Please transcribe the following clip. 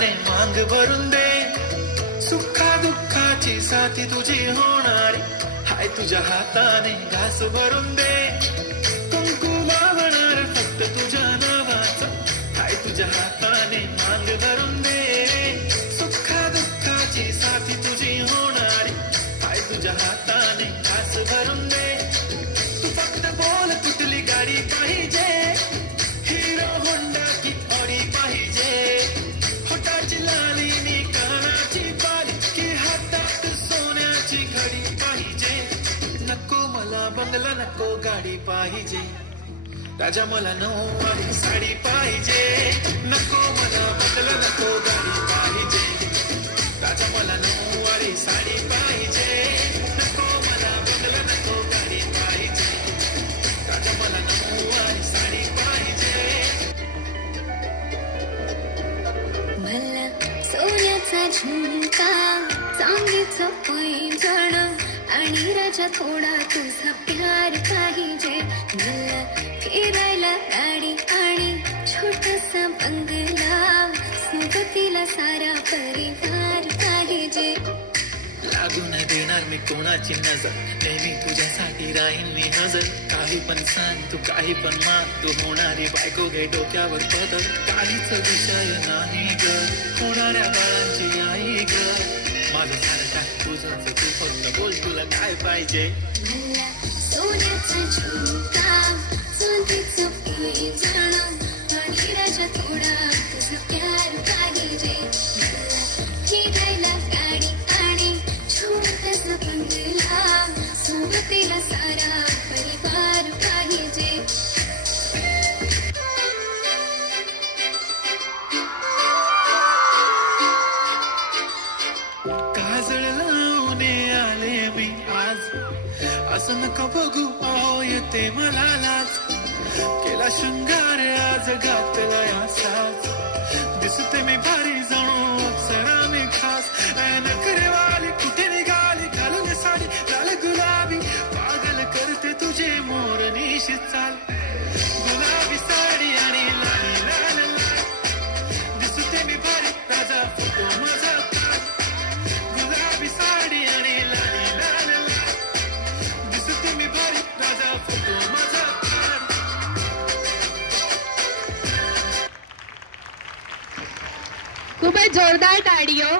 हाताने मांग भरून दे, सुखा दुःखाची साथी तुझी होणारी, हाय तुझ्या हाताने घास भरून दे, कुंकू लावणार फक्त तुझ्या नावाचं, हाय तुझ्या हाताने मांग भरून दे, सुखा दुःखाची साथी तुझी होणारी, हाय तुझ्या हाताने घास भरून दे. तू फक्त बोल कुठली गाडी पाहिजे, हिरो होंडा की ऑडी पाहिजे, होटाची लाली नी कानाची बाली की हातात सोन्याची घडी पाहिजे. नको मला बंगला नको गाडी पाहिजे, राजा मला नऊवारी साडी पाहिजे. नको मला बंगला नको गाडी पाहिजे, राजा मला नऊवारी साडी पाहिजे. नको मला बंगला नको गाडी पाहिजे, राजा मला नऊवारी साडी पाहिजे. मला सोन्याचा झुमका, चांदीचं पैंजण आणि राजा थोडा तुझा प्यार पाहिजे. मला फिरायला गाडी आणि छोटासा बंगला, सोबतीला सारा परिवार पाहिजे. लागून देणार मी कोणाची नजर, नेहमी तुझ्यासाठी राहीन मी हजर. काही पण सांग तू काही पण मान, तू होणारी बायको घे डोक्यावर पदर. काहीच विषय नाही ग, होणाऱ्या बाळांची आई ग. माझं सारखा तुझं तू फक्त बोल तुला काय पाहिजे. मला सोन्याचा झुमका, चांदीचं पैंजण आणि राजा थोडा तुझा प्यार पाहिजे. मला फिरायला गाडी आणि छोटासा बंगला, सोबतीला सारा परिवार पाहिजे. काजळ लावून आले मी आज, असं नका बघू अहो येते मला लाज. केला शृंगार आज घातला असाच, दिसते मी भारी जणू अप्सरा मी खास. नखरेवाली कुठे निघाली घालून साडी लाल गुलाबी, पागल करते तुझे मोरनीशी चाल. गुलाबी साडी आणि लाली लाल लाल, दिसते मी भारी राजा फोटो माझा काढ. गुलाबी साडी आणि लाली लाल लाल, दिसते मी भारी राजा फोटो माझा काढ. खूपच जोरदार ताड़ियों.